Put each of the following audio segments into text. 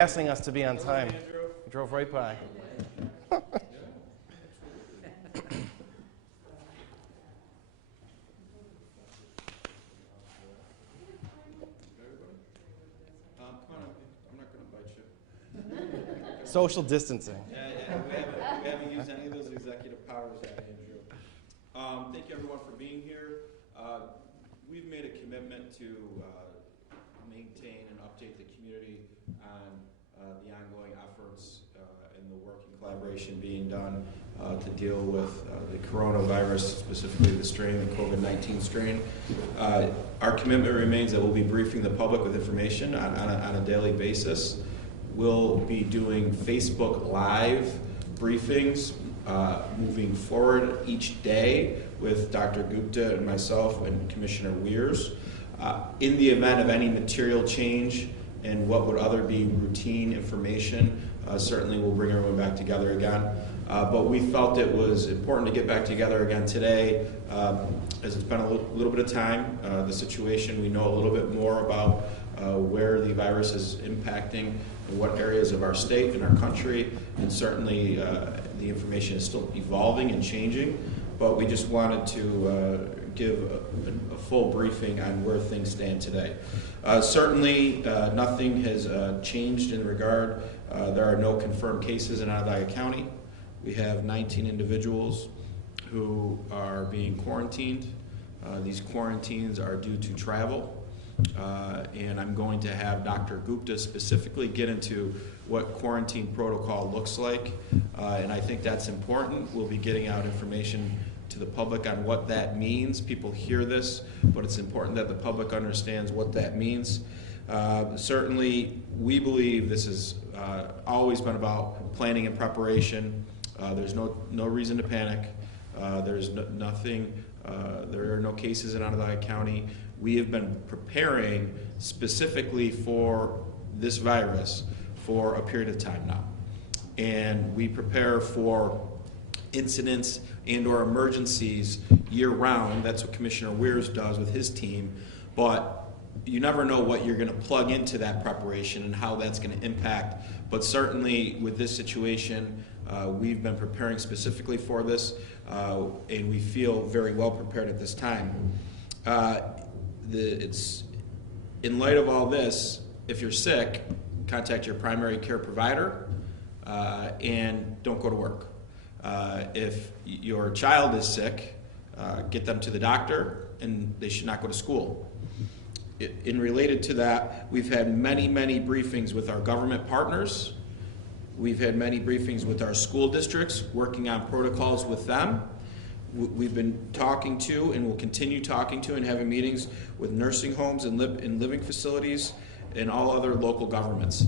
Asking us to be on time. We drove right by. Social distancing. Yeah, we haven't used any of those executive powers yet, Andrew. Thank you everyone for being here. We've made a commitment to maintain and update the community on the ongoing efforts and the work and collaboration being done to deal with the coronavirus, specifically the strain, the COVID-19 strain. Our commitment remains that we'll be briefing the public with information on a daily basis. We'll be doing Facebook Live briefings moving forward each day with Dr. Gupta and myself and Commissioner Weirs. In the event of any material change and what would other be routine information, certainly we'll bring everyone back together again. But we felt it was important to get back together again today as it's been a little bit of time. The situation, we know a little bit more about where the virus is impacting in what areas of our state and our country, and certainly the information is still evolving and changing, but we just wanted to give a full briefing on where things stand today. Certainly nothing has changed in regard. There are no confirmed cases in Onondaga County. We have 19 individuals who are being quarantined. These quarantines are due to travel. And I'm going to have Dr. Gupta specifically get into what quarantine protocol looks like, and I think that's important. We'll be getting out information to the public on what that means. People hear this, but it's important that the public understands what that means. Certainly, we believe this has always been about planning and preparation. There's no reason to panic. There's nothing. There are no cases in Onondaga County. We have been preparing specifically for this virus for a period of time now. And we prepare for incidents and or emergencies year-round. That's what Commissioner Weirs does with his team. But you never know what you're going to plug into that preparation and how that's going to impact. But certainly with this situation, we've been preparing specifically for this, and we feel very well prepared at this time. It's in light of all this, if you're sick, contact your primary care provider and don't go to work. If your child is sick, get them to the doctor, and they should not go to school. In related to that, we've had many briefings with our government partners. We've had many briefings with our school districts, working on protocols with them. We've been talking to and will continue talking to and having meetings with nursing homes and living facilities and all other local governments.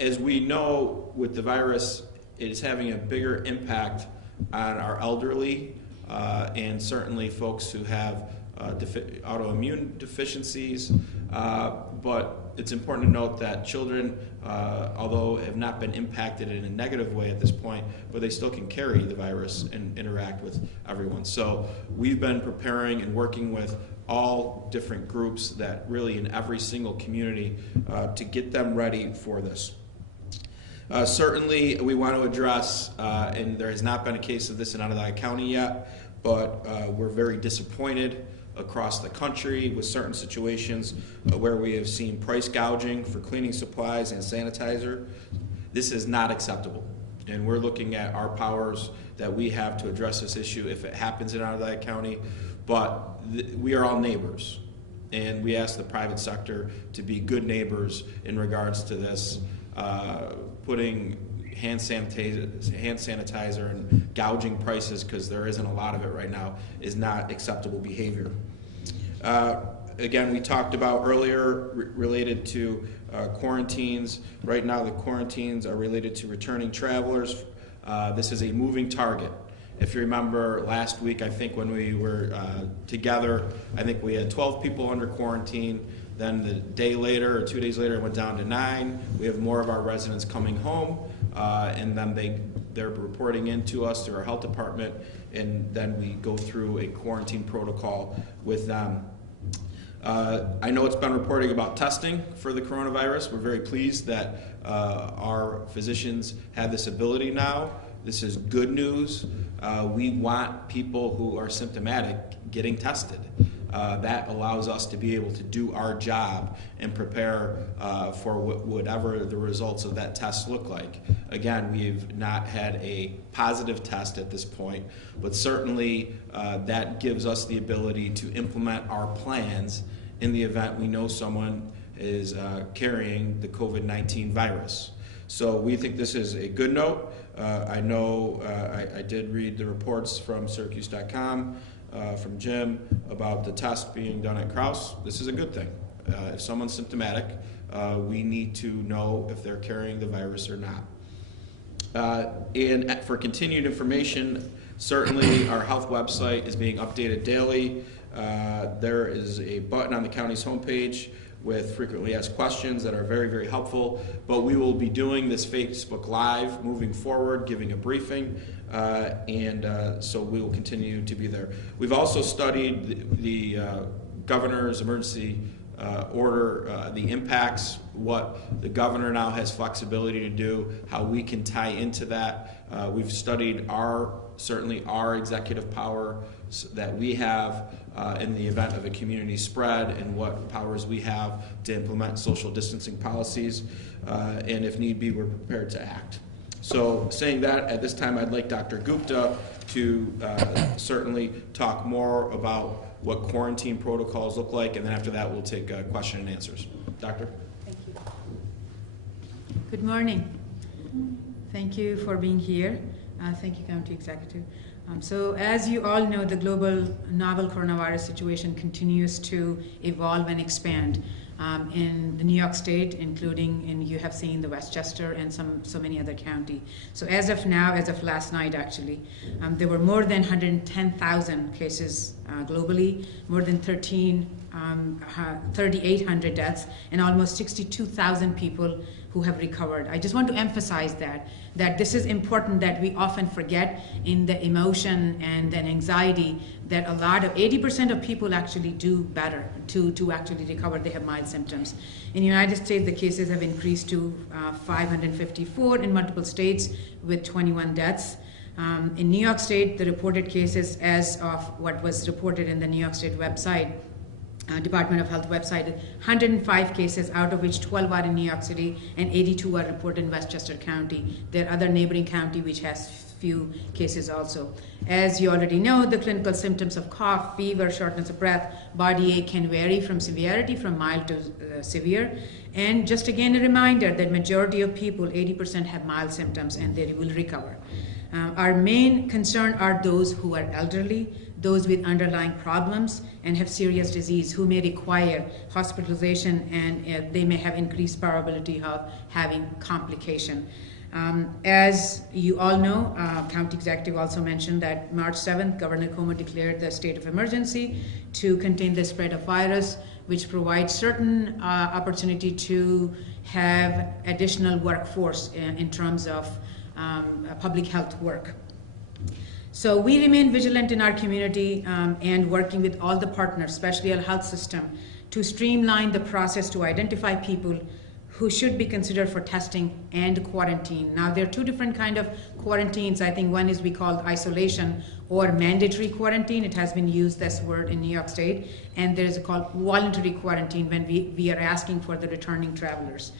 As we know, with the virus, it is having a bigger impact on our elderly and certainly folks who have autoimmune deficiencies, but it's important to note that children, although have not been impacted in a negative way at this point, but they still can carry the virus and interact with everyone. So we've been preparing and working with all different groups that really in every single community to get them ready for this. Certainly we want to address, and there has not been a case of this in Onondaga County yet, but we're very disappointed across the country with certain situations where we have seen price gouging for cleaning supplies and sanitizer. This is not acceptable, and we're looking at our powers that we have to address this issue if it happens in Onondaga County. But we are all neighbors, and we ask the private sector to be good neighbors in regards to this. Putting hand sanitizer and gouging prices, because there isn't a lot of it right now, is not acceptable behavior. Again, we talked about earlier related to quarantines. Right now the quarantines are related to returning travelers. This is a moving target. If you remember last week, I think when we were together, I think we had 12 people under quarantine. Then the day later or 2 days later, it went down to 9. We have more of our residents coming home, and then they're reporting in to us through our health department, and then we go through a quarantine protocol with them. I know it's been reporting about testing for the coronavirus. We're very pleased that our physicians have this ability now. This is good news. We want people who are symptomatic getting tested. That allows us to be able to do our job and prepare for whatever the results of that test look like. Again, we've not had a positive test at this point, but certainly that gives us the ability to implement our plans in the event we know someone is carrying the COVID-19 virus. So we think this is a good note. I know I did read the reports from Syracuse.com, from Jim, about the test being done at Krause. This is a good thing. If someone's symptomatic, we need to know if they're carrying the virus or not. And for continued information, certainly our health website is being updated daily. There is a button on the county's homepage with frequently asked questions that are very, very helpful. But we will be doing this Facebook Live moving forward, giving a briefing, so we will continue to be there. We've also studied the governor's emergency order, the impacts, what the governor now has flexibility to do, how we can tie into that. We've studied certainly our executive power that we have in the event of a community spread, and what powers we have to implement social distancing policies, and if need be, we're prepared to act. So saying that, at this time I'd like Dr. Gupta to certainly talk more about what quarantine protocols look like, and then after that we'll take question and answers. Doctor? Thank you. Good morning. Thank you for being here. Thank you, County Executive. So as you all know, the global novel coronavirus situation continues to evolve and expand in the New York State, including you have seen the Westchester and so many other counties. So as of now, as of last night actually, there were more than 110,000 cases globally, more than 3,800 deaths, and almost 62,000 people who have recovered. I just want to emphasize that this is important, that we often forget in the emotion and an anxiety that 80% of people actually do better to actually recover. They have mild symptoms. In the United States, the cases have increased to 554 in multiple states with 21 deaths. In New York State, the reported cases as of what was reported in the New York State website, Department of Health website, 105 cases, out of which 12 are in New York City and 82 are reported in Westchester County. There are other neighboring county which has few cases also. As you already know, the clinical symptoms of cough, fever, shortness of breath, body ache can vary from severity, from mild to severe. And just again a reminder that majority of people, 80%, have mild symptoms and they will recover. Our main concern are those who are elderly, those with underlying problems and have serious disease, who may require hospitalization, and they may have increased probability of having complication. As you all know, County Executive also mentioned that March 7th, Governor Cuomo declared the state of emergency to contain the spread of virus, which provides certain opportunity to have additional workforce in terms of public health work. So we remain vigilant in our community and working with all the partners, especially our health system, to streamline the process to identify people who should be considered for testing and quarantine. Now, there are two different kind of quarantines. I think one is we call isolation or mandatory quarantine. It has been used, this word, in New York State. And there is called voluntary quarantine when we are asking for the returning travelers.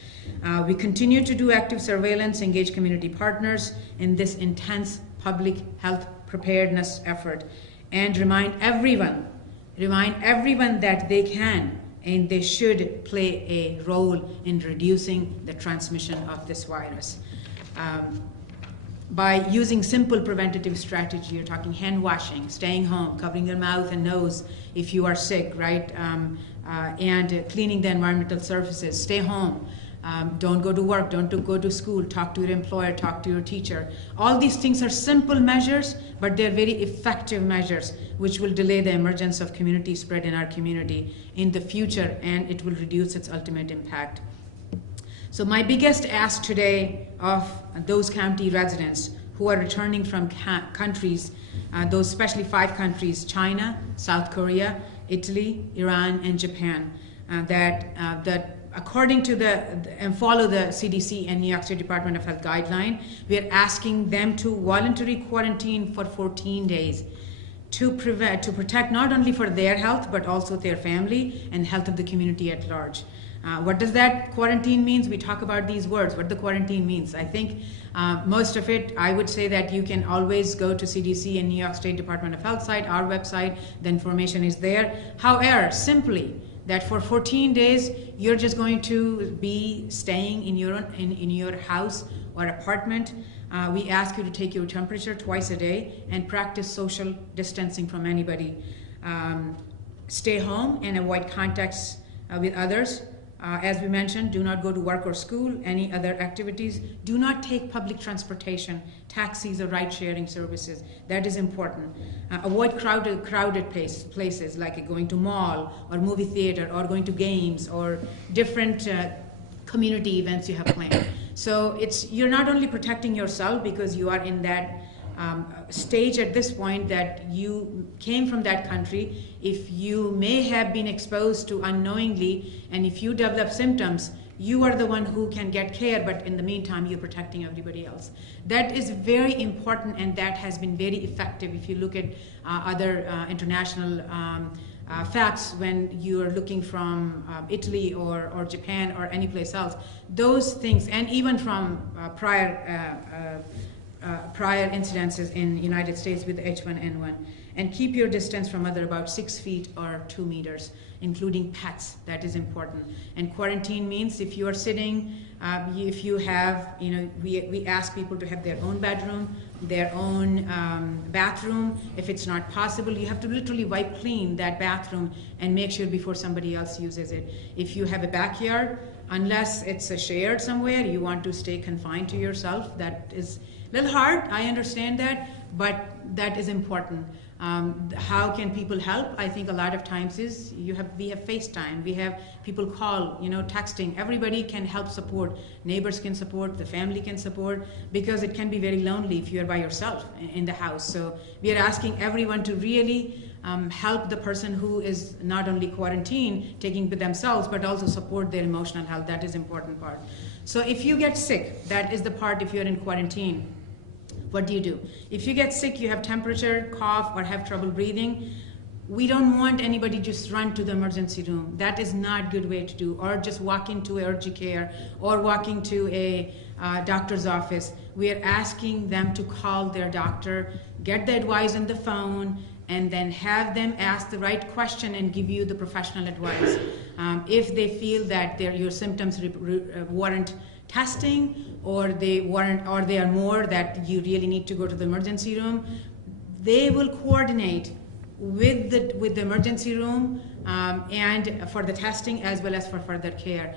We continue to do active surveillance, engage community partners in this intense public health preparedness effort, and remind everyone that they can and they should play a role in reducing the transmission of this virus. By using simple preventative strategy, you're talking hand washing, staying home, covering your mouth and nose if you are sick, right? And cleaning the environmental surfaces, stay home. Don't go to work, don't go to school, talk to your employer, talk to your teacher. All these things are simple measures, but they're very effective measures which will delay the emergence of community spread in our community in the future, and it will reduce its ultimate impact. So my biggest ask today of those county residents who are returning from countries, those especially 5 countries, China, South Korea, Italy, Iran, and Japan, that according to and follow the CDC and New York State Department of Health guideline, we are asking them to voluntary quarantine for 14 days to protect not only for their health but also their family and health of the community at large. What does that quarantine means? We talk about these words, what the quarantine means. I think most of it, I would say that you can always go to CDC and New York State Department of Health site, our website, the information is there. However, simply that for 14 days, you're just going to be staying in your house or apartment. We ask you to take your temperature twice a day and practice social distancing from anybody. Stay home and avoid contacts with others. As we mentioned, do not go to work or school, any other activities. Do not take public transportation, taxis or ride-sharing services. That is important. Avoid crowded places like going to mall or movie theater or going to games or different community events you have planned. So you're not only protecting yourself because you are in that stage at this point that you came from that country. If you may have been exposed to unknowingly, and if you develop symptoms, you are the one who can get care, but in the meantime, you're protecting everybody else. That is very important, and that has been very effective if you look at other international facts when you are looking from Italy or Japan or any place else. Those things, and even from prior incidences in the United States with H1N1. And keep your distance from other about 6 feet or 2 meters, including pets. That is important. And quarantine means if you are sitting, if you have, we ask people to have their own bedroom, their own bathroom. If it's not possible, you have to literally wipe clean that bathroom and make sure before somebody else uses it. If you have a backyard, unless it's a shared somewhere, you want to stay confined to yourself. That is a little hard, I understand that, but that is important. How can people help? I think a lot of times is we have FaceTime, we have people call, texting. Everybody can help support. Neighbors can support, the family can support, because it can be very lonely if you're by yourself in the house. So we are asking everyone to really help the person who is not only quarantined, taking with themselves, but also support their emotional health. That is important part. So if you get sick, that is the part if you're in quarantine. What do? If you get sick, you have temperature, cough, or have trouble breathing, we don't want anybody just run to the emergency room. That is not a good way to do. Or just walk into urgent care, or walking to a doctor's office. We are asking them to call their doctor, get the advice on the phone, and then have them ask the right question and give you the professional advice. If they feel that your symptoms warrant testing, or they are more that you really need to go to the emergency room, they will coordinate with the emergency room and for the testing as well as for further care.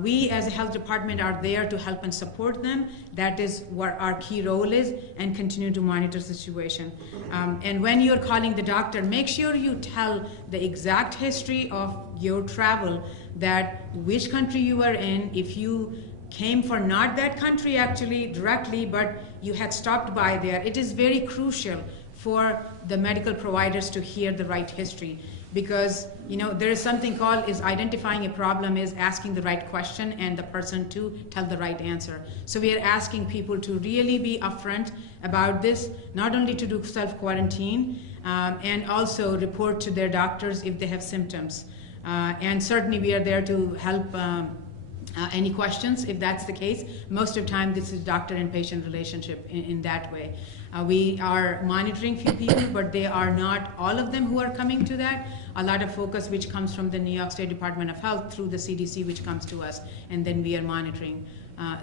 We as a health department are there to help and support them. That is what our key role is, and continue to monitor the situation. And when you're calling the doctor, make sure you tell the exact history of your travel, that which country you were in, if you came for not that country actually directly, but you had stopped by there. It is very crucial for the medical providers to hear the right history, because there is something called is identifying a problem is asking the right question and the person to tell the right answer. So we are asking people to really be upfront about this, not only to do self-quarantine, and also report to their doctors if they have symptoms. And certainly we are there to help any questions if that's the case. Most of the time this is doctor and patient relationship in that way. We are monitoring few people, but they are not all of them who are coming to that. A lot of focus which comes from the New York State Department of Health through the CDC, which comes to us, and then we are monitoring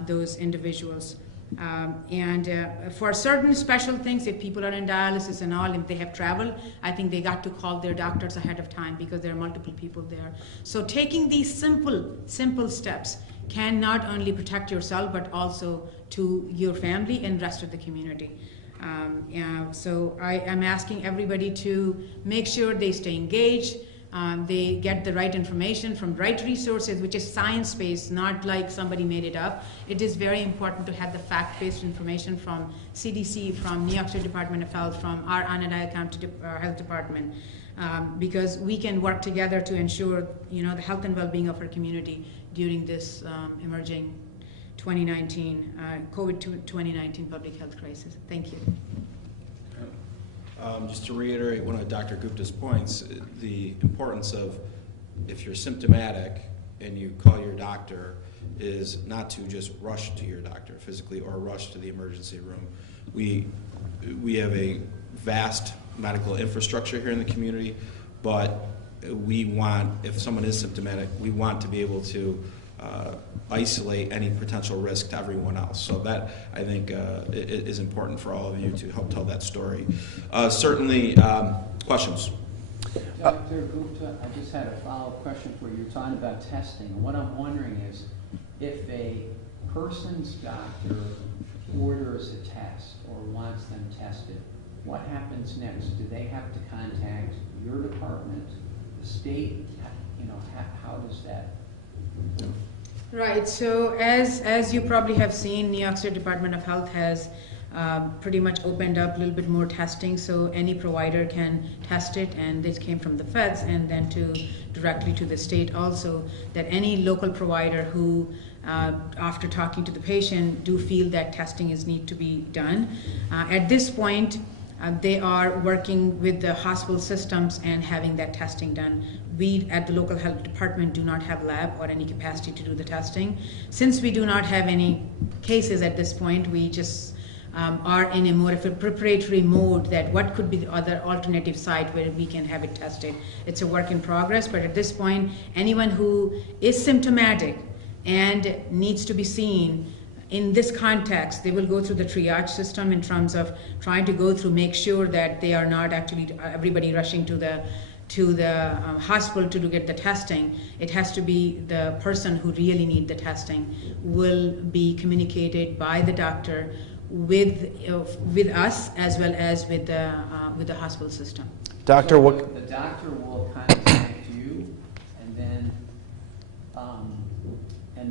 those individuals. For certain special things, if people are in dialysis and all, if they have traveled, I think they got to call their doctors ahead of time because there are multiple people there. So taking these simple steps can not only protect yourself, but also to your family and rest of the community. So I am asking everybody to make sure they stay engaged, They get the right information from right resources, which is science-based, not like somebody made it up. It is very important to have the fact-based information from CDC, from New York State Department of Health, from our Onondaga County Health Department, because we can work together to ensure, the health and well-being of our community during this emerging 2019 COVID-2019 public health crisis. Thank you. Just to reiterate one of Dr. Gupta's points, the importance of, if you're symptomatic and you call your doctor, is not to just rush to your doctor physically or rush to the emergency room. We have a vast medical infrastructure here in the community, but we want, if someone is symptomatic, we want to be able to isolate any potential risk to everyone else. So that, I think, is important for all of you to help tell that story. Certainly, questions? Dr. Gupta, I just had a follow-up question for you. You're talking about testing. What I'm wondering is, if a person's doctor orders a test or wants them tested, what happens next? Do they have to contact your department, the state? How does that? Right, so as you probably have seen, New York State Department of Health has pretty much opened up a little bit more testing, so any provider can test it, and this came from the feds and then directly to the state also, that any local provider who after talking to the patient do feel that testing need to be done. At this point, they are working with the hospital systems and having that testing done. We at the local health department do not have lab or any capacity to do the testing. Since we do not have any cases at this point, we just are in a more of a preparatory mode that what could be the other alternative site where we can have it tested. It's a work in progress, but at this point, anyone who is symptomatic and needs to be seen, in this context, they will go through the triage system in terms of trying to go through, make sure that they are not actually everybody rushing to the hospital to get the testing. It has to be the person who really need the testing will be communicated by the doctor with us as well as with the hospital system. Doctor, so the doctor will contact you, and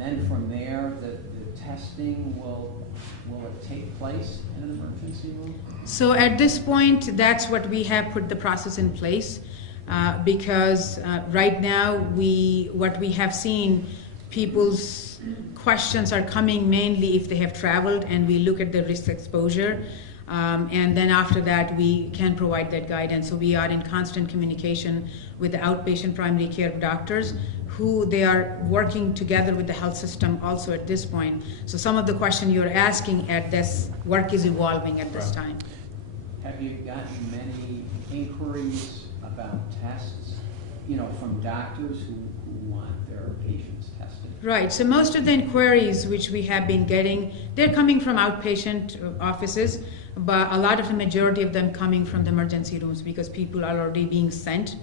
then from there the testing will it take place in an emergency room? So at this point, that's what we have put the process in place, because right now what we have seen, people's questions are coming mainly if they have traveled, and we look at the risk exposure, and then after that we can provide that guidance. So we are in constant communication with the outpatient primary care doctors, who they are working together with the health system also at this point. So some of the question you're asking at this work is evolving at this time. Have you gotten many inquiries about tests, from doctors who want their patients tested? Right, so most of the inquiries which we have been getting, they're coming from outpatient offices, but a lot of the majority of them coming from the emergency rooms because people are already being sent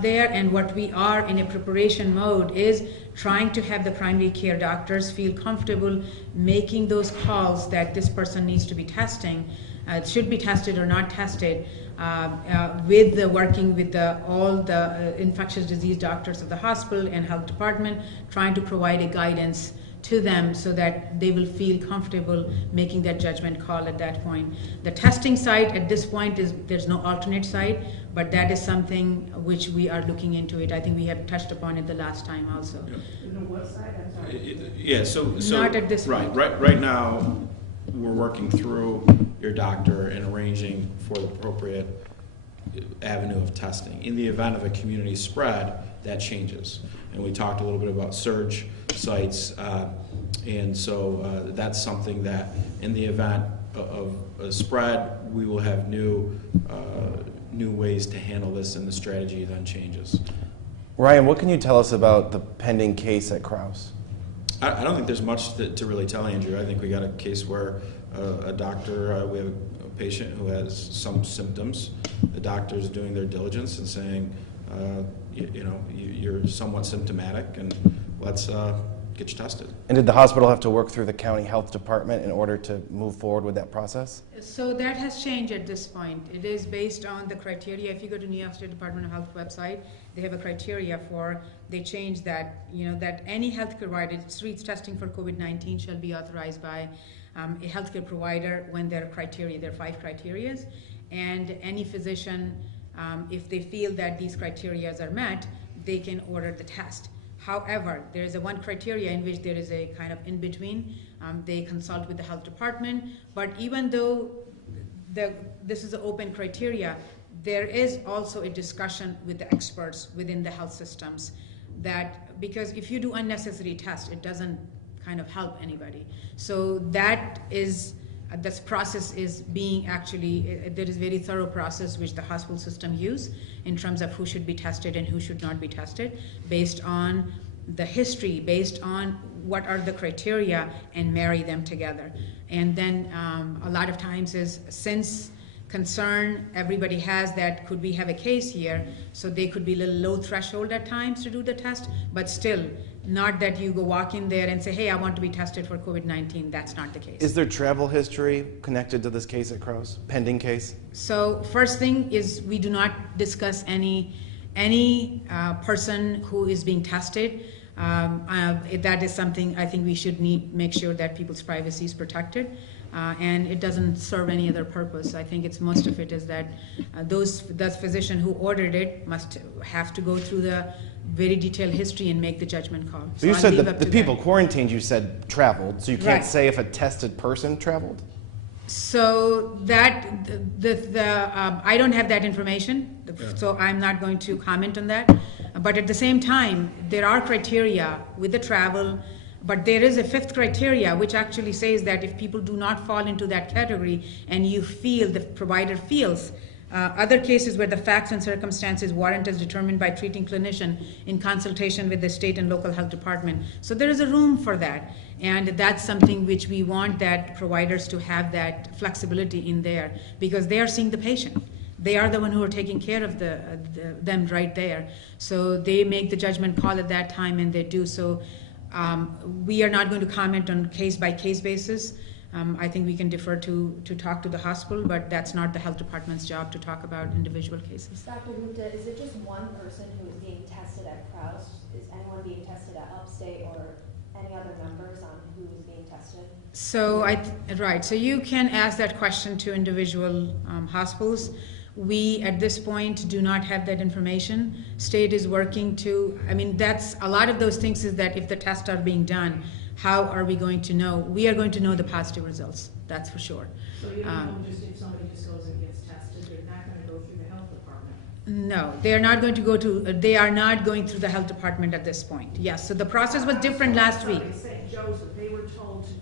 there, and what we are in a preparation mode is trying to have the primary care doctors feel comfortable making those calls that this person needs to be should be tested or not tested, with the working with all the infectious disease doctors of the hospital and health department, trying to provide a guidance to them so that they will feel comfortable making that judgment call at that point. The testing site at this point there's no alternate site, but that is something which we are looking into it. I think we have touched upon it the last time also. Yeah. What site? I'm sorry. Yeah, so not at this point. Right now, we're working through your doctor and arranging for the appropriate avenue of testing. In the event of a community spread, that changes. And we talked a little bit about surge sites, and so that's something that in the event of a spread, we will have new ways to handle this, and the strategy then changes. Ryan, what can you tell us about the pending case at Krause? I don't think there's much to really tell, Andrew. I think we got a case where a doctor, we have a patient who has some symptoms. The doctor's doing their diligence and saying, you're somewhat symptomatic, and let's get you tested. And did the hospital have to work through the county health department in order to move forward with that process? So that has changed at this point. It is based on the criteria. If you go to New York State Department of Health website, they have a criteria for, they change that, that any healthcare provider, streets testing for COVID-19 shall be authorized by a healthcare provider when there are criteria. There are 5 criterias, and any physician, if they feel that these criteria are met, they can order the test. However, there is a one criteria in which there is a kind of in-between. They consult with the health department, but even though this is an open criteria, there is also a discussion with the experts within the health systems that, because if you do unnecessary tests, it doesn't kind of help anybody. So that is, this process is being actually, there is a very thorough process which the hospital system use in terms of who should be tested and who should not be tested based on the history, based on what are the criteria, and marry them together. And then a lot of times is, since concern everybody has that could we have a case here, so they could be a little low threshold at times to do the test, but still not that you go walk in there and say, hey, I want to be tested for COVID-19. That's not the case. Is there travel history connected to this case at Crows, pending case? So first thing is we do not discuss any person who is being tested. That is something I think we should make sure that people's privacy is protected. And it doesn't serve any other purpose. I think it's most of it is that that physician who ordered it must have to go through the very detailed history and make the judgment call. So you I'll said leave the up to people that. quarantined, you said traveled, so you can't Right. say if a tested person traveled? So that I don't have that information, so I'm not going to comment on that. But at the same time, there are criteria with the travel, but there is a 5th criteria which actually says that if people do not fall into that category and you feel, the provider feels, other cases where the facts and circumstances warrant as determined by treating clinician in consultation with the state and local health department. So there is a room for that. And that's something which we want that providers to have that flexibility in there, because they are seeing the patient. They are the one who are taking care of them right there. So they make the judgment call at that time, and they do. So we are not going to comment on case-by-case basis. I think we can defer to talk to the hospital, but that's not the health department's job to talk about individual cases. Dr. Gupta, is it just one person who is being tested at Crouse? Is anyone being tested at Upstate, or any other members on who is being tested? So right. So you can ask that question to individual hospitals. We, at this point, do not have that information. State is working to, that's a lot of those things is that if the tests are being done, how are we going to know? We are going to know the positive results, that's for sure. So you don't know just if somebody just goes and gets tested, they're not going to go through the health department? No, they are not going to go to, they are not going through the health department at this point. Yes, so the process was different last week. St. Joseph, they were told to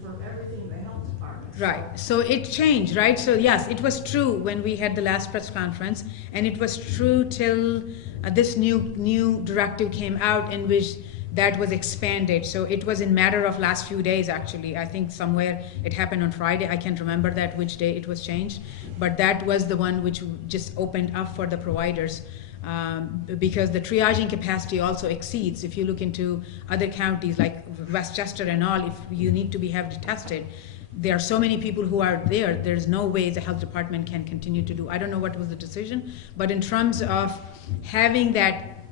from everything the health department. Right, so it changed, right? So yes, it was true when we had the last press conference, and it was true till this new directive came out in which that was expanded. So it was in matter of last few days, actually. I think somewhere it happened on Friday. I can't remember that which day it was changed, but that was the one which just opened up for the providers. Because the triaging capacity also exceeds. If you look into other counties like Westchester and all, if you need to be heavily tested, there are so many people who are there, there's no way the health department can continue to do. I don't know what was the decision, but in terms of having that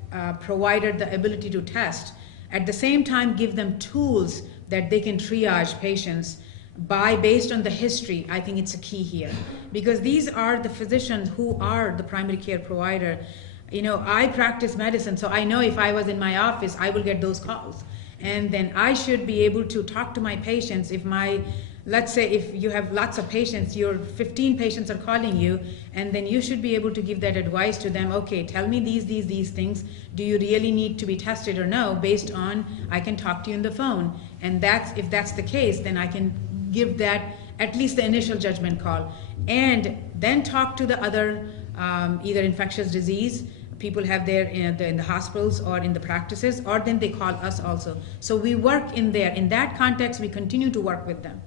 provider the ability to test, at the same time give them tools that they can triage patients based on the history, I think it's a key here. Because these are the physicians who are the primary care provider. I practice medicine, so I know if I was in my office, I will get those calls. And then I should be able to talk to my patients. Let's say if you have lots of patients, your 15 patients are calling you, and then you should be able to give that advice to them. Okay, tell me these things. Do you really need to be tested or no? Based on, I can talk to you on the phone. And if that's the case, then I can give that at least the initial judgment call. And then talk to the other, either infectious disease, people have there in the hospitals or in the practices, or then they call us also. So we work in there. In that context, we continue to work with them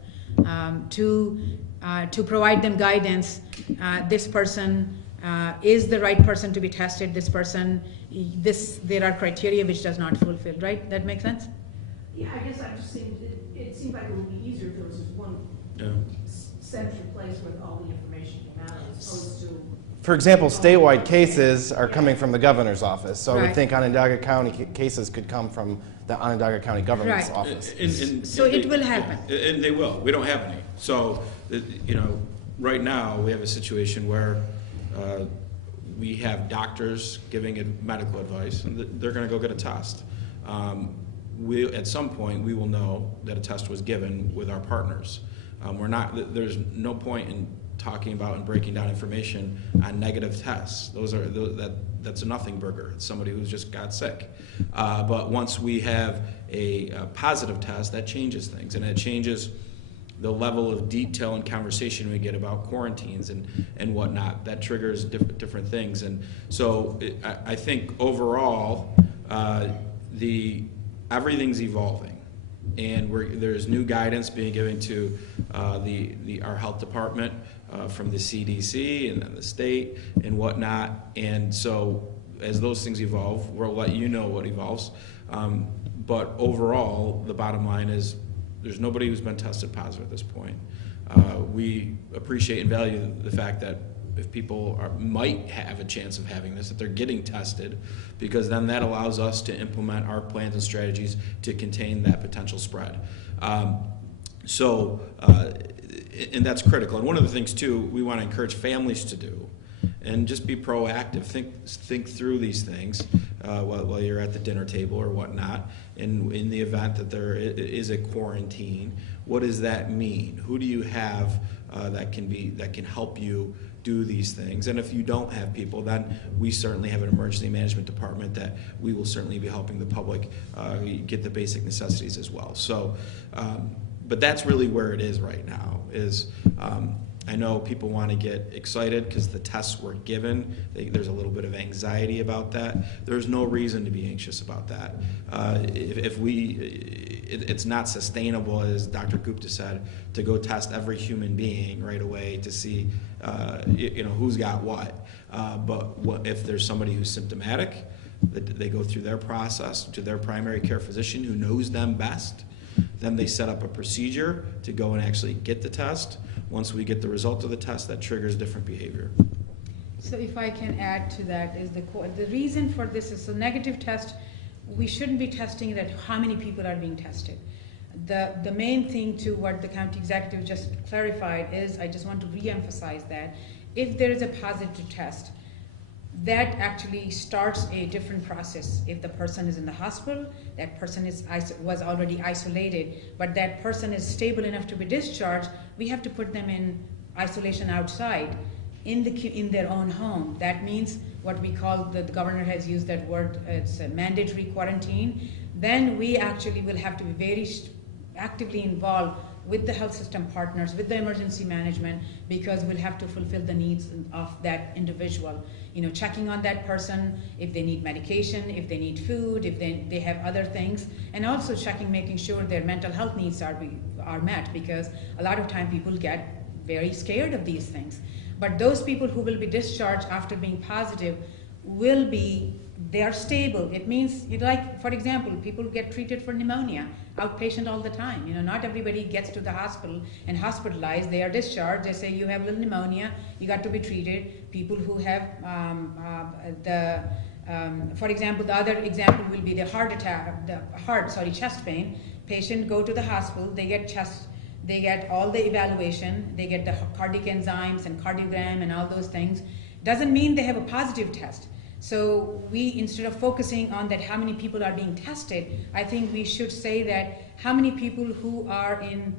to provide them guidance. This person is the right person to be tested. This person, there are criteria which does not fulfill, right? That makes sense? Yeah, I guess I'm just saying, it seemed like it would be easier if there was just one central place where all the information came out as opposed to. For example, statewide cases are coming from the governor's office, so I would Right. think Onondaga County cases could come from the Onondaga County government's Right. office. So it will happen. And they will. We don't have any. So, you know, right now, we have a situation where we have doctors giving medical advice, and they're going to go get a test. At some point, we will know that a test was given with our partners. There's no point in talking about and breaking down information on negative tests. That's a nothing burger. It's somebody who's just got sick. But once we have a positive test, that changes things, and it changes the level of detail and conversation we get about quarantines and whatnot. That triggers different things. And so I think overall, everything's evolving. And there's new guidance being given to our health department from the CDC and then the state and whatnot. And so as those things evolve, we'll let you know what evolves. But overall, the bottom line is there's nobody who's been tested positive at this point. We appreciate and value the fact that if people might have a chance of having this, that they're getting tested, because then that allows us to implement our plans and strategies to contain that potential spread. And that's critical. And one of the things, too, we want to encourage families to do, and just be proactive. Think through these things while you're at the dinner table or whatnot. And in the event that there is a quarantine, what does that mean? Who do you have that can help you do these things? And if you don't have people, then we certainly have an emergency management department that we will certainly be helping the public get the basic necessities as well. So, but that's really where it is right now. I know people want to get excited because the tests were given. There's a little bit of anxiety about that. There's no reason to be anxious about that. It's not sustainable, as Dr. Gupta said, to go test every human being right away to see, who's got what. But if there's somebody who's symptomatic, they go through their process to their primary care physician who knows them best. Then they set up a procedure to go and actually get the test. Once we get the result of the test, that triggers different behavior. So if I can add to that, is the reason for this is, so negative test, we shouldn't be testing that how many people are being tested. The main thing to what the county executive just clarified is, I just want to re-emphasize that, if there is a positive test, that actually starts a different process. If the person is in the hospital, that person was already isolated, but that person is stable enough to be discharged, we have to put them in isolation outside, in their own home. That means what we call, the governor has used that word, it's a mandatory quarantine. Then we actually will have to be very actively involved with the health system partners, with the emergency management, because we'll have to fulfill the needs of that individual. Checking on that person, if they need medication, if they need food, if they have other things, and also making sure their mental health needs are met, because a lot of time people get very scared of these things. But those people who will be discharged after being positive they are stable. It means, for example, people get treated for pneumonia, outpatient all the time. Not everybody gets to the hospital and hospitalized. They are discharged. They say, you have a little pneumonia, you got to be treated. People who have for example, the other example will be the chest pain. Patient go to the hospital, they get all the evaluation, they get the cardiac enzymes and cardiogram and all those things. Doesn't mean they have a positive test. So we, instead of focusing on that how many people are being tested, I think we should say that how many people who are in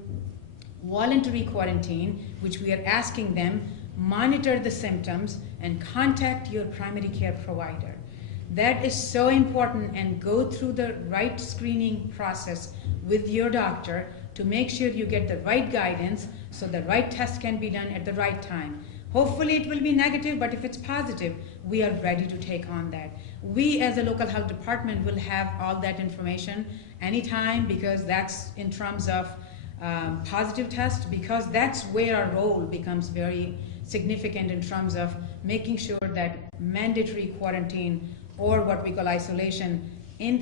voluntary quarantine, which we are asking them, monitor the symptoms and contact your primary care provider. That is so important, and go through the right screening process with your doctor to make sure you get the right guidance so the right test can be done at the right time. Hopefully it will be negative, but if it's positive, we are ready to take on that. We as a local health department will have all that information anytime, because that's in terms of positive test, because that's where our role becomes very significant in terms of making sure that mandatory quarantine, or what we call isolation,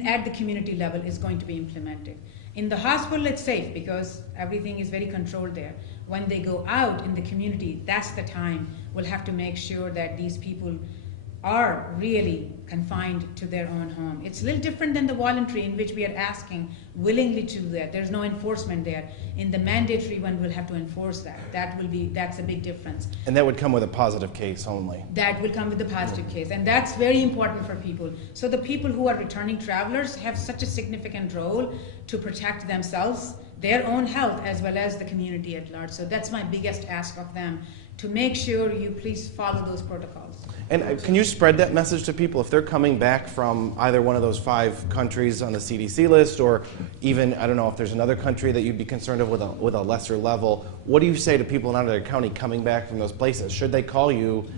at the community level is going to be implemented. In the hospital, it's safe because everything is very controlled there. When they go out in the community, that's the time we'll have to make sure that these people are really confined to their own home. It's a little different than the voluntary, in which we are asking willingly to do that. There's no enforcement there. In the mandatory one, we'll have to enforce that. That's a big difference. And that would come with a positive case only. That will come with the positive case, and that's very important for people. So the people who are returning travelers have such a significant role to protect themselves, their own health, as well as the community at large. So that's my biggest ask of them, to make sure you please follow those protocols. And can you spread that message to people if they're coming back from either one of those 5 countries on the CDC list, or even, I don't know, if there's another country that you'd be concerned of with a lesser level? What do you say to people in Onondaga County coming back from those places? Should they call you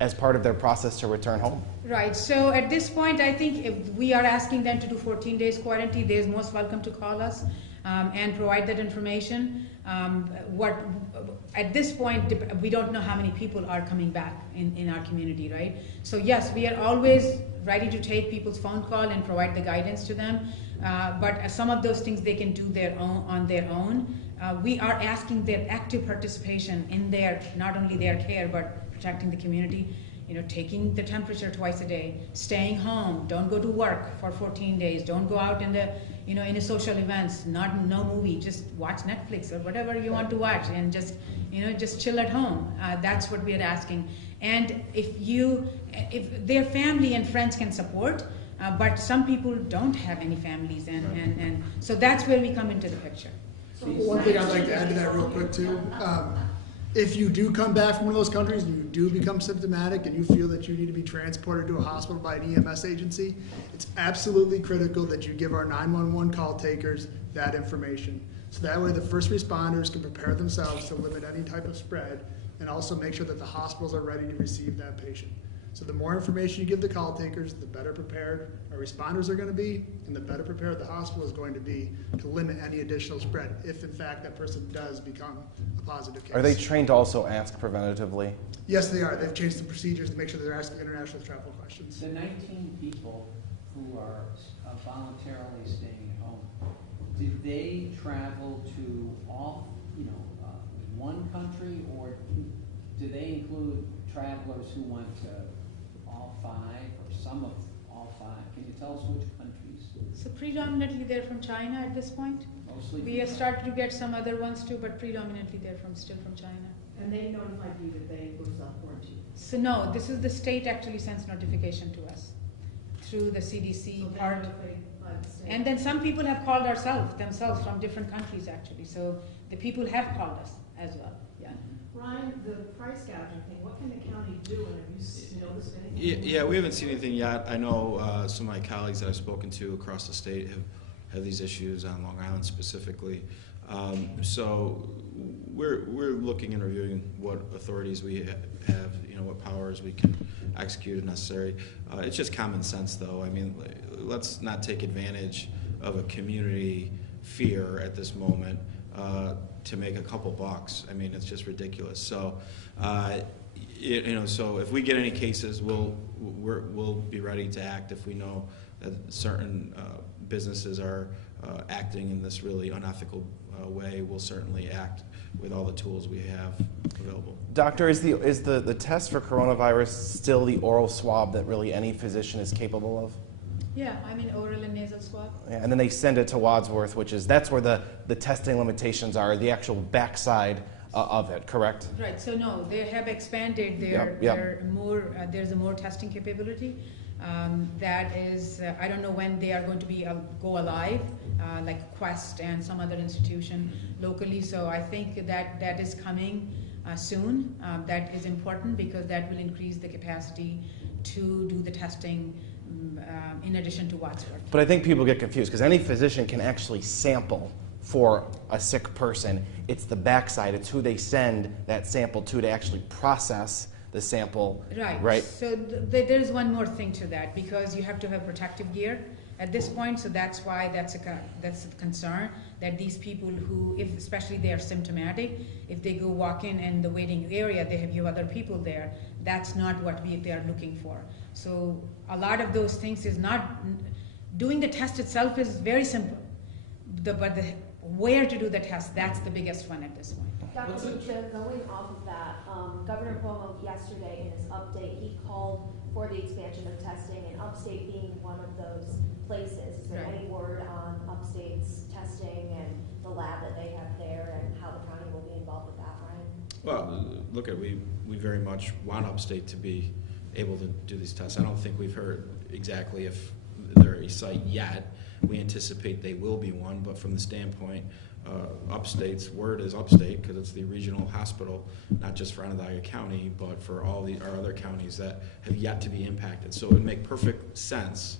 as part of their process to return home? Right, so at this point, I think if we are asking them to do 14 days quarantine, they're most welcome to call us and provide that information. At this point, we don't know how many people are coming back in our community, right? So yes, we are always ready to take people's phone call and provide the guidance to them. But some of those things they can do on their own. We are asking their active participation in not only their care, but protecting the community. Taking the temperature twice a day, staying home, don't go to work for 14 days, don't go out in the social events, no movie, just watch Netflix or whatever you want to watch, and just chill at home. That's what we are asking. And if their family and friends can support, but some people don't have any families, and so that's where we come into the picture. One thing I'd like to add to that real quick too. If you do come back from one of those countries and you do become symptomatic and you feel that you need to be transported to a hospital by an EMS agency, it's absolutely critical that you give our 911 call takers that information. So that way the first responders can prepare themselves to limit any type of spread, and also make sure that the hospitals are ready to receive that patient. So the more information you give the call takers, the better prepared our responders are going to be, and the better prepared the hospital is going to be to limit any additional spread if in fact that person does become a positive case. Are they trained to also ask preventatively? Yes, they are. They've changed the procedures to make sure they're asking international travel questions. The 19 people who are voluntarily staying at home, did they travel to all, one country, or do they include travelers who went to all 5 or some of all 5? Can you tell us which countries? So predominantly they're from China at this point. Mostly. We have started to get some other ones too, but predominantly they're still from China. And they notified you that they were self-quarantined. So no, this is the state actually sends notification to us through the CDC So part. they're notified by the state. And then some people have called themselves from different countries actually. So the people have called us as well. Yeah. Ryan, the price gouging thing, what can the county do, and have you noticed anything? Yeah, we haven't seen anything yet. I know some of my colleagues that I've spoken to across the state have these issues on Long Island specifically. So we're looking and reviewing what authorities we have, what powers we can execute if necessary. It's just common sense, though. I mean, let's not take advantage of a community fear at this moment to make a couple bucks. I mean, it's just ridiculous. So, so if we get any cases, we'll be ready to act if we know that certain businesses are acting in this really unethical way. We'll certainly act with all the tools we have available. Doctor, is the test for coronavirus still the oral swab that really any physician is capable of? Yeah, I mean oral and nasal swab. Yeah, and then they send it to Wadsworth, that's where the testing limitations are, the actual backside of it, correct? Right. So no, they have expanded there's a more testing capability. That is, I don't know when they are going to go alive, like Quest and some other institution locally. So I think that is coming soon. That is important because that will increase the capacity to do the testing in addition to Wadsworth. But I think people get confused because any physician can actually sample for a sick person. It's the backside. It's who they send that sample to actually process the sample. Right. So there's one more thing to that, because you have to have protective gear at this point. So that's why that's a concern that these people who, if especially they are symptomatic, if they go walk in the waiting area, they have other people there. That's not what they are looking for. So a lot of those things is not doing the test itself is very simple. but the where to do the test, that's the biggest one at this point. Dr. Gupta, going off of that, Governor Cuomo yesterday in his update, he called for the expansion of testing, and upstate being one of those places. Is there Right. any word on upstate's testing and the lab that they have there and how the county will be involved with that, Ryan? Well, look at, we very much want upstate to be able to do these tests. I don't think we've heard exactly if they're a site yet. We anticipate they will be one, but from the standpoint, upstate's word is upstate because it's the regional hospital, not just for Onondaga County, but for all our other counties that have yet to be impacted. So it would make perfect sense,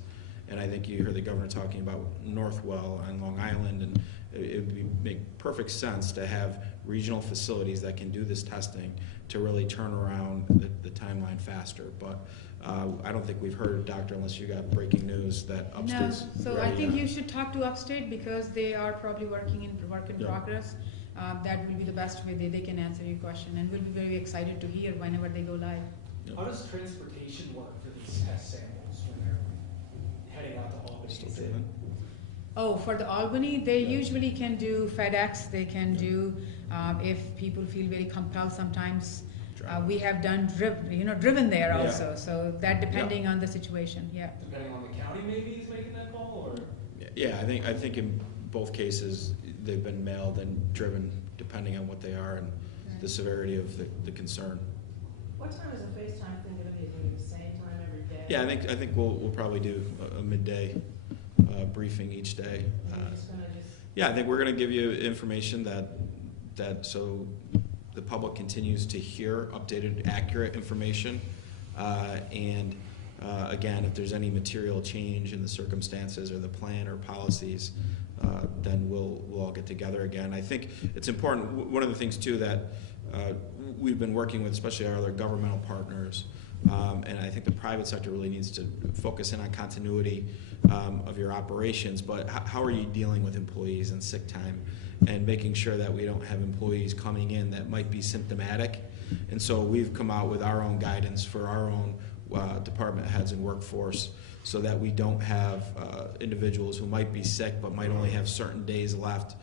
and I think you heard the governor talking about Northwell on Long Island, and it would make perfect sense to have regional facilities that can do this testing to really turn around the timeline faster. But I don't think we've heard, Doctor, unless you got breaking news that No, upstate's so ready. I think you should talk to Upstate because they are probably working in work in Yeah. progress. That will be the best way they can answer your question, and we'll be very excited to hear whenever they go live. Yeah. How does transportation work for these test samples when they're heading out to Albany? Still Is doing it- it? Oh, for the Albany, they Yeah. usually can do FedEx. They can do if people feel very compelled. Sometimes we have done driven there Yeah. also. So that depending on the situation, yeah. Depending on the county, maybe is making that call, or? Yeah, I think in both cases, they've been mailed and driven, depending on what they are and the severity of the concern. What time is a FaceTime thing gonna be? Is it gonna be the same time every day? Yeah, I think we'll probably do a midday briefing each day. You're just gonna just, Yeah, I think we're going to give you information that so the public continues to hear updated, accurate information. And again, if there's any material change in the circumstances or the plan or policies, then we'll all get together again. I think it's important. One of the things too that we've been working with, especially our other governmental partners, and I think the private sector really needs to focus in on continuity of your operations, but how are you dealing with employees and sick time and making sure that we don't have employees coming in that might be symptomatic. And so we've come out with our own guidance for our own department heads and workforce so that we don't have individuals who might be sick but might only have certain days left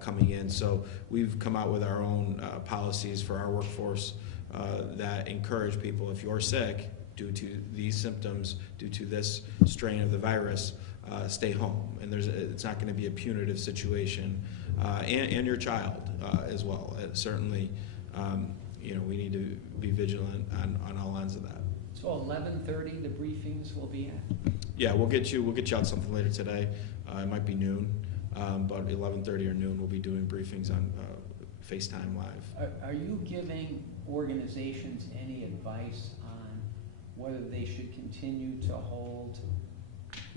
coming in. So we've come out with our own policies for our workforce that encourage people, if you're sick due to these symptoms, due to this strain of the virus, stay home. And it's not going to be a punitive situation, and your child as well. Certainly, we need to be vigilant on all ends of that. So 11:30, the briefings will be at? Yeah, we'll get you out something later today. It might be noon, but 11:30 or noon we'll be doing briefings on FaceTime Live. Are you giving organizations any advice on whether they should continue to hold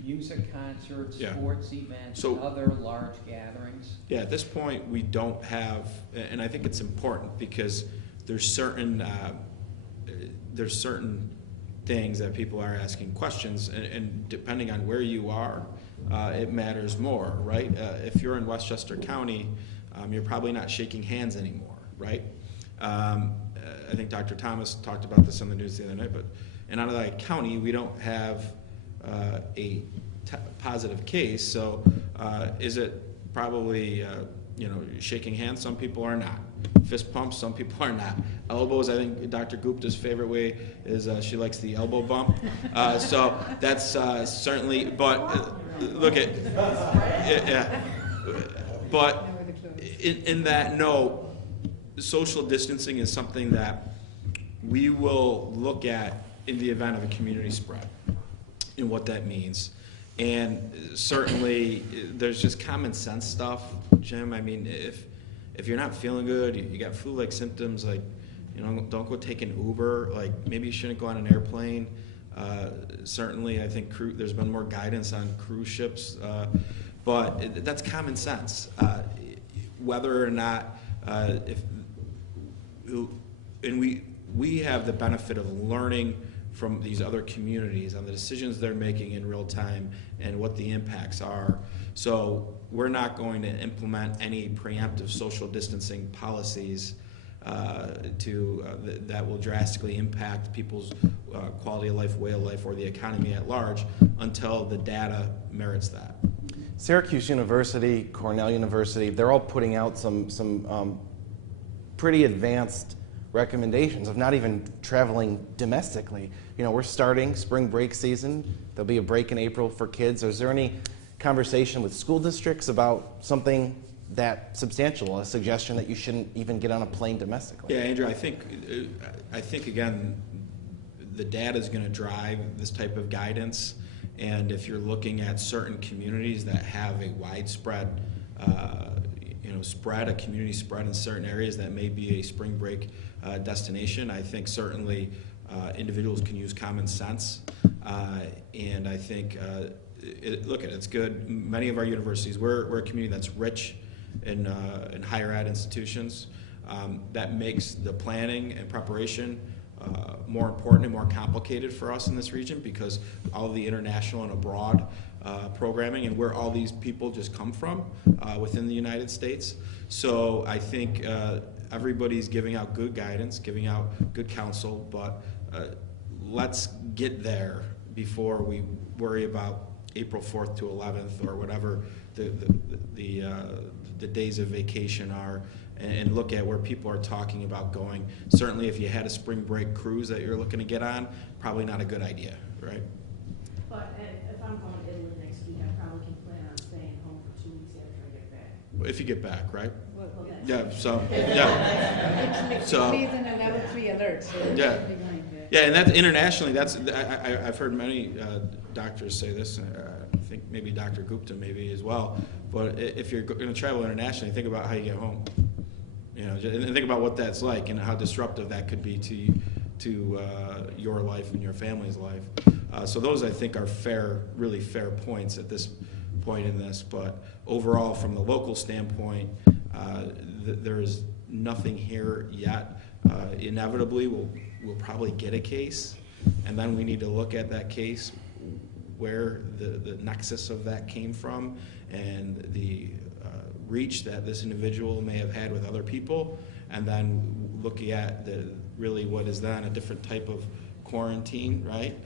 music concerts, Yeah. sports events, So- other large gatherings? Yeah, at this point we don't have, and I think it's important because there's certain things that people are asking questions, and depending on where you are, it matters more, right? If you're in Westchester County, you're probably not shaking hands anymore, right? I think Dr. Thomas talked about this on the news the other night, but in Onondaga County, we don't have a positive case, so is it probably, shaking hands? Some people are not. Fist pumps, some people are not. Elbows, I think Dr. Gupta's favorite way is she likes the elbow bump. So that's certainly, but look at, yeah. But in that note, social distancing is something that we will look at in the event of a community spread and what that means. And certainly there's just common sense stuff, Jim. I mean, if you're not feeling good, you got flu-like symptoms, like, don't go take an Uber. Like, maybe you shouldn't go on an airplane. Certainly, I think there's been more guidance on cruise ships, but that's common sense. Whether or not, we have the benefit of learning from these other communities on the decisions they're making in real time and what the impacts are. So we're not going to implement any preemptive social distancing policies that will drastically impact people's quality of life, way of life, or the economy at large until the data merits that. Syracuse University, Cornell University, they're all putting out some pretty advanced recommendations of not even traveling domestically. You know, we're starting spring break season. There'll be a break in April for kids. Is there any conversation with school districts about something that substantial, a suggestion that you shouldn't even get on a plane domestically? Yeah, Andrew, I think again, the data is going to drive this type of guidance. And if you're looking at certain communities that have a widespread, a community spread in certain areas that may be a spring break destination, I think certainly individuals can use common sense. And I think, it's good. Many of our universities, we're a community that's rich in higher ed institutions. That makes the planning and preparation more important and more complicated for us in this region because all of the international and abroad programming and where all these people just come from within the United States. So I think everybody's giving out good guidance, giving out good counsel, but let's get there before we worry about April 4th to 11th or whatever the days of vacation are, and look at where people are talking about going. Certainly if you had a spring break cruise that you're looking to get on, probably not a good idea, right? But if I'm going to Italy next week, I probably can plan on staying home for 2 weeks after I get back. If you get back, right? Well, that's- Yeah, so, yeah. So, Italy's in a level 3 alert, so we Yeah. should be going there. yeah, and that's internationally, I've heard many doctors say this, I think maybe Dr. Gupta maybe as well, but if you're going to travel internationally, think about how you get home. You know, and think about what that's like and how disruptive that could be to your life and your family's life. So those, I think, are really fair points at this point in this. But overall, from the local standpoint, there is nothing here yet. Inevitably, we'll probably get a case, and then we need to look at that case, where the nexus of that came from, and the reach that this individual may have had with other people, and then looking at really what is then a different type of quarantine, right,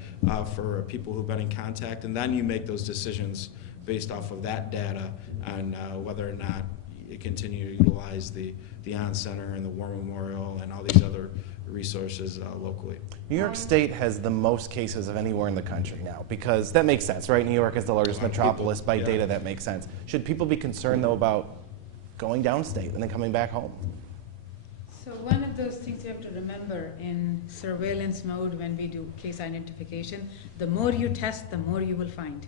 for people who've been in contact, and then you make those decisions based off of that data on whether or not you continue to utilize the On Center and the War Memorial and all these other resources locally. New York State has the most cases of anywhere in the country now, because that makes sense, right? New York is the largest metropolis by yeah. data. That makes sense. Should people be concerned, though, about going downstate and then coming back home? So one of those things you have to remember in surveillance mode when we do case identification, the more you test, the more you will find.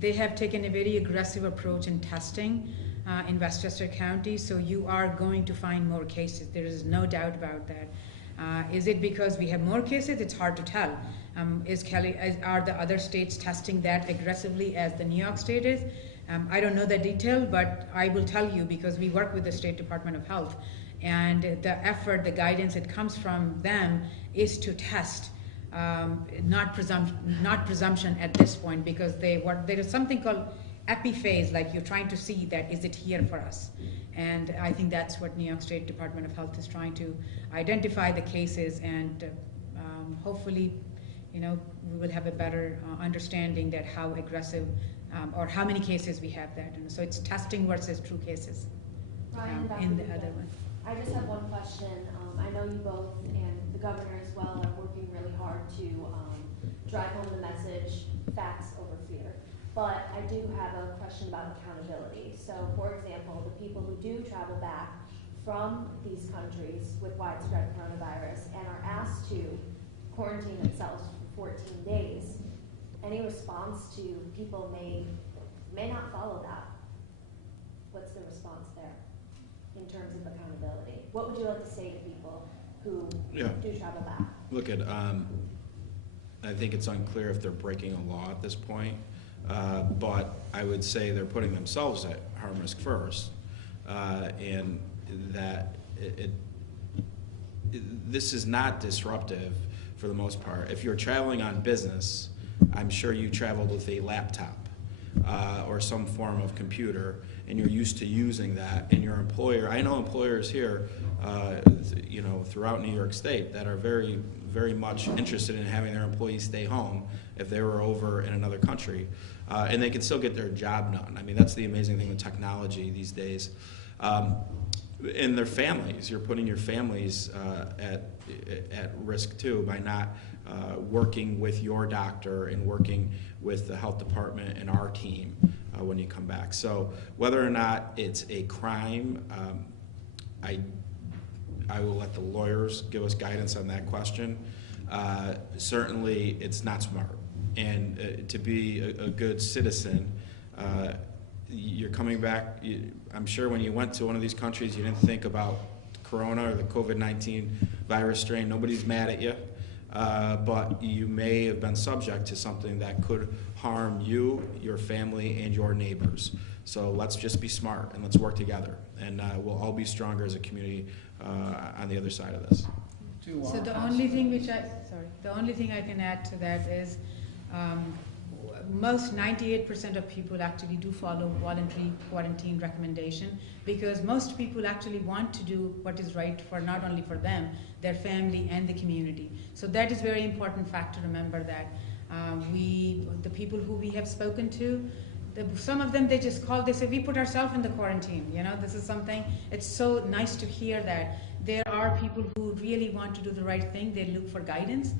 They have taken a very aggressive approach in testing in Westchester County, so you are going to find more cases. There is no doubt about that. Is it because we have more cases? It's hard to tell. Are the other states testing that aggressively as the New York State is? I don't know the detail, but I will tell you because we work with the State Department of Health, and the effort, the guidance that comes from them is to test, not presumption at this point, because there is something called epiphase, like you're trying to see that is it here for us. And I think that's what New York State Department of Health is trying to identify the cases, and hopefully, we will have a better understanding that how aggressive or how many cases we have that. And so it's testing versus true cases Ryan, in the other one. I just have one question. I know you both and the governor as well are working really hard to drive home the message, facts over fear. But I do have a question about accountability. So, for example, the people who do travel back from these countries with widespread coronavirus and are asked to quarantine themselves for 14 days, any response to people may not follow that? What's the response there in terms of accountability? What would you like to say to people who do travel back? Look at, I think it's unclear if they're breaking a law at this point. But I would say they're putting themselves at harm risk first, and that this is not disruptive for the most part. If you're traveling on business, I'm sure you traveled with a laptop or some form of computer, and you're used to using that. And your employer, I know employers here, throughout New York State that are very, very much interested in having their employees stay home if they were over in another country. and they can still get their job done. I mean, that's the amazing thing with technology these days. And their families, you're putting your families at risk too by not working with your doctor and working with the health department and our team when you come back. So whether or not it's a crime, I will let the lawyers give us guidance on that question. Certainly, it's not smart. And to be a good citizen, you're coming back. I'm sure when you went to one of these countries, you didn't think about Corona or the COVID-19 virus strain. Nobody's mad at you, but you may have been subject to something that could harm you, your family, and your neighbors. So let's just be smart and let's work together, and we'll all be stronger as a community on the other side of this. So the only thing I can add to that is most 98% of people actually do follow voluntary quarantine recommendation, because most people actually want to do what is right for not only for them, their family and the community. So that is very important fact to remember, that the people who we have spoken to, some of them, they just call, they say, we put ourselves in the quarantine. You know, this is something, it's so nice to hear that there are people who really want to do the right thing. They look for guidance.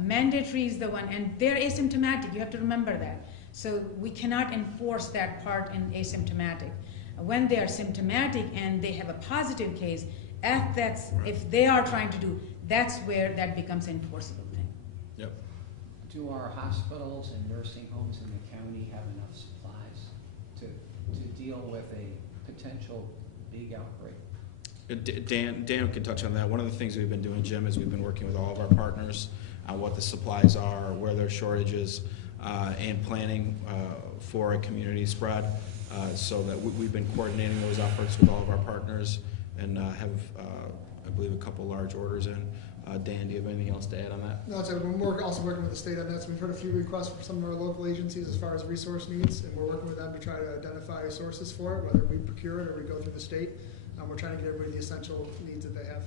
Mandatory is the one, and they're asymptomatic. You have to remember that. So we cannot enforce that part in asymptomatic. When they are symptomatic and they have a positive case, if they are trying to do, that's where that becomes an enforceable thing. Yep. Do our hospitals and nursing homes in the county have enough supplies to deal with a potential big outbreak? Dan can touch on that. One of the things we've been doing, Jim, is we've been working with all of our partners on what the supplies are, where there are shortages, and planning for a community spread, so that we've been coordinating those efforts with all of our partners, and have, I believe, a couple large orders in. Dan, do you have anything else to add on that? No, so we're also working with the state on that. So we've heard a few requests from some of our local agencies as far as resource needs, and we're working with them to try to identify sources for it, whether we procure it or we go through the state. We're trying to get everybody the essential needs that they have.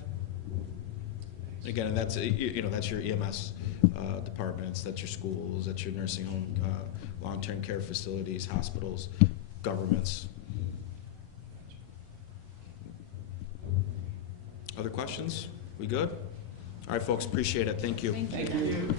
Again, and that's that's your EMS departments, that's your schools, that's your nursing home, long-term care facilities, hospitals, governments. Other questions? We good? All right, folks, appreciate it. Thank you. Thank you. Thank you.